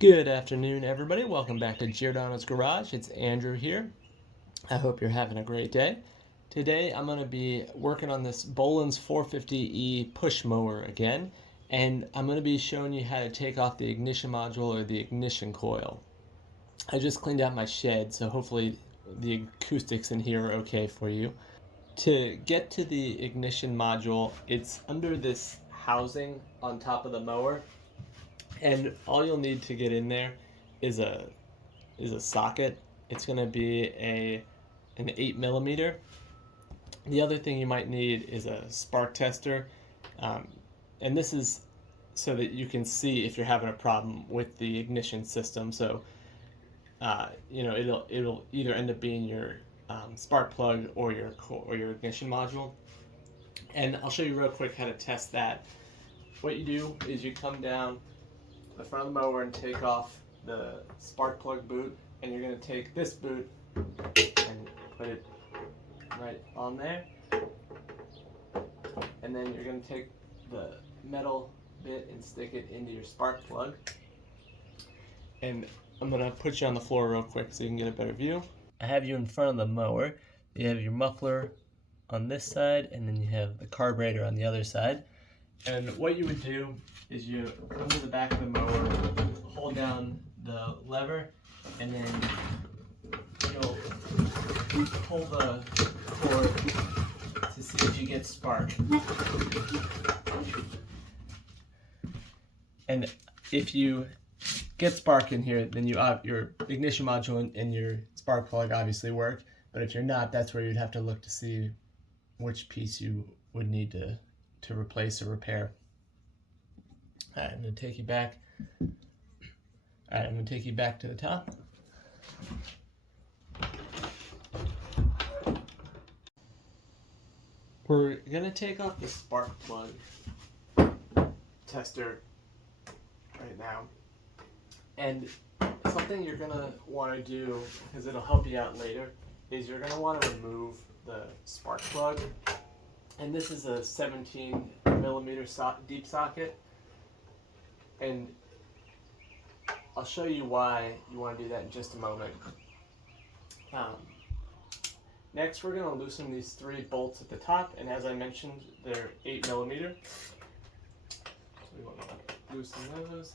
Good afternoon, everybody. Welcome back to Giordano's Garage. It's Andrew here. I hope you're having a great day. Today, I'm going to be working on this Bolens 450E push mower again, and I'm going to be showing you how to take off the ignition module or the ignition coil. I just cleaned out my shed, so hopefully the acoustics in here are okay for you. To get to the ignition module, it's under this housing on top of the mower. And all you'll need to get in there is a socket. It's going to be an 8mm. The other thing you might need is a spark tester, and this is so that you can see if you're having a problem with the ignition system. So it'll either end up being your spark plug or your ignition module. And I'll show you real quick how to test that. What you do is you come down the front of the mower and take off the spark plug boot, and you're going to take this boot and put it right on there, and then you're going to take the metal bit and stick it into your spark plug. And I'm going to put you on the floor real quick so you can get a better view. I have you in front of the mower. You have your muffler on this side, and then you have the carburetor on the other side. And what you would do is you come to the back of the mower, hold down the lever, and then you'll pull the cord to see if you get spark. And if you get spark in here, then your ignition module and your spark plug obviously work. But if you're not, that's where you'd have to look to see which piece you would need to replace or repair. Alright, I'm going to take you back. Alright, I'm going to take you back to the top. We're going to take off the spark plug tester right now. And something you're going to want to do, because it'll help you out later, is you're going to want to remove the spark plug. And this is a 17mm deep socket, and I'll show you why you want to do that in just a moment. Next, we're going to loosen these 3 bolts at the top, and as I mentioned, they're 8mm. So we want to loosen those.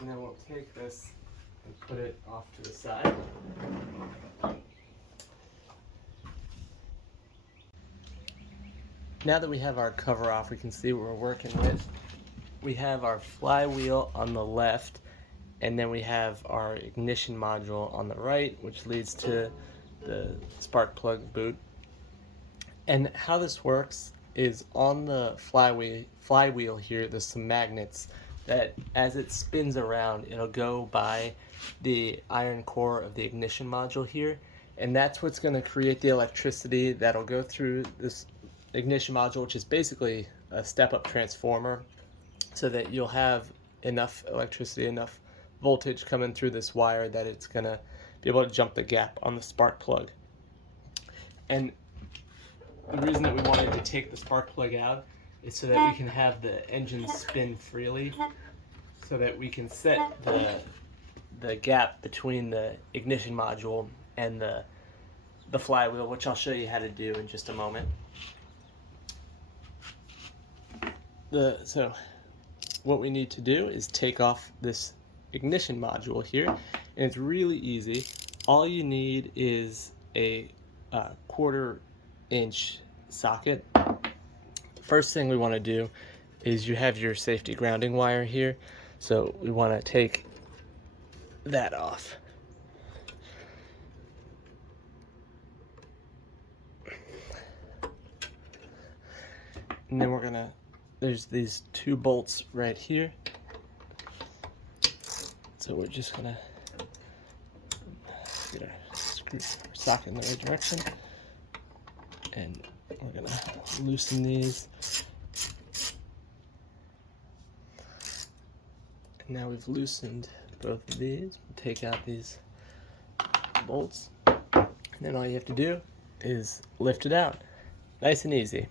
And then we'll take this and put it off to the side. Now that we have our cover off, we can see what we're working with. We have our flywheel on the left, and then we have our ignition module on the right, which leads to the spark plug boot. And how this works is on the flywheel here, there's some magnets that as it spins around, it'll go by the iron core of the ignition module here, and that's what's going to create the electricity that'll go through this ignition module, which is basically a step-up transformer, so that you'll have enough electricity, enough voltage coming through this wire that it's going to be able to jump the gap on the spark plug. And the reason that we wanted to take the spark plug out is so that we can have the engine spin freely, so that we can set the gap between the ignition module and the flywheel, which I'll show you how to do in just a moment. So what we need to do is take off this ignition module here, and it's really easy. All you need is a 1/4-inch socket. First thing we want to do is you have your safety grounding wire here, so we want to take that off. And then there's these 2 bolts right here, so we're just going to get our socket in the right direction, and we're going to loosen these. And now we've loosened both of these. We'll take out these bolts. then all you have to do is lift it out. Nice and easy.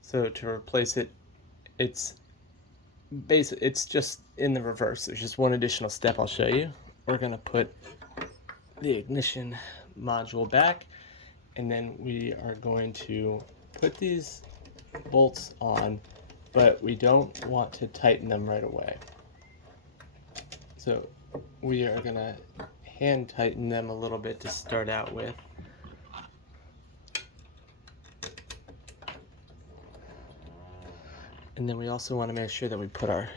So to replace it, it's just in the reverse. There's just one additional step I'll show you. We're gonna put the ignition module back, and then we are going to put these bolts on, but we don't want to tighten them right away. So we are gonna hand tighten them a little bit to start out with. And then we also want to make sure that we put our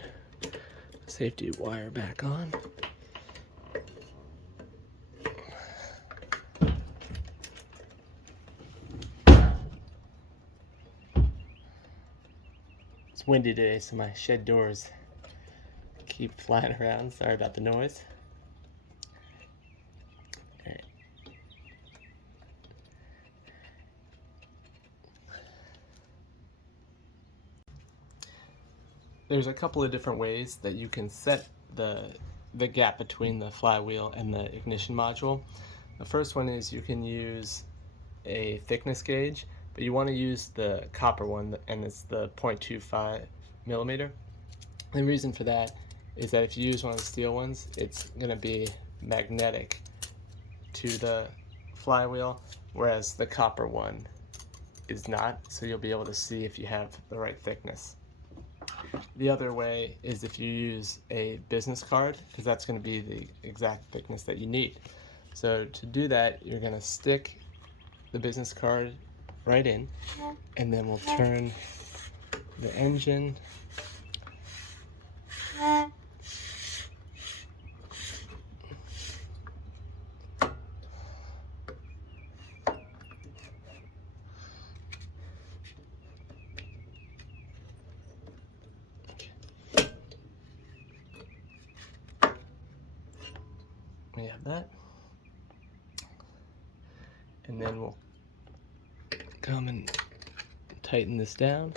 safety wire back on. It's windy today, so my shed doors keep flying around. Sorry about the noise. All right. There's a couple of different ways that you can set the gap between the flywheel and the ignition module. The first one is you can use a thickness gauge, but you want to use the copper one, and it's the 0.25 millimeter. The reason for that is that if you use one of the steel ones, it's going to be magnetic to the flywheel, whereas the copper one is not, so you'll be able to see if you have the right thickness. The other way is if you use a business card, because that's going to be the exact thickness that you need. So to do that, you're going to stick the business card right in, and then we'll turn the engine we have that, and then we'll come and tighten this down.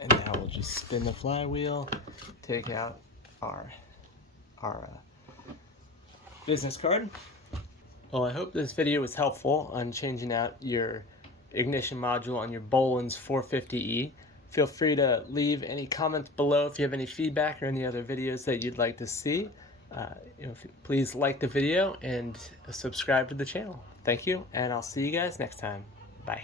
And now we'll just spin the flywheel, take out our business card. Well, I hope this video was helpful on changing out your ignition module on your Bolens 450E. Feel free to leave any comments below if you have any feedback or any other videos that you'd like to see. Please like the video and subscribe to the channel. Thank you, and I'll see you guys next time. Bye.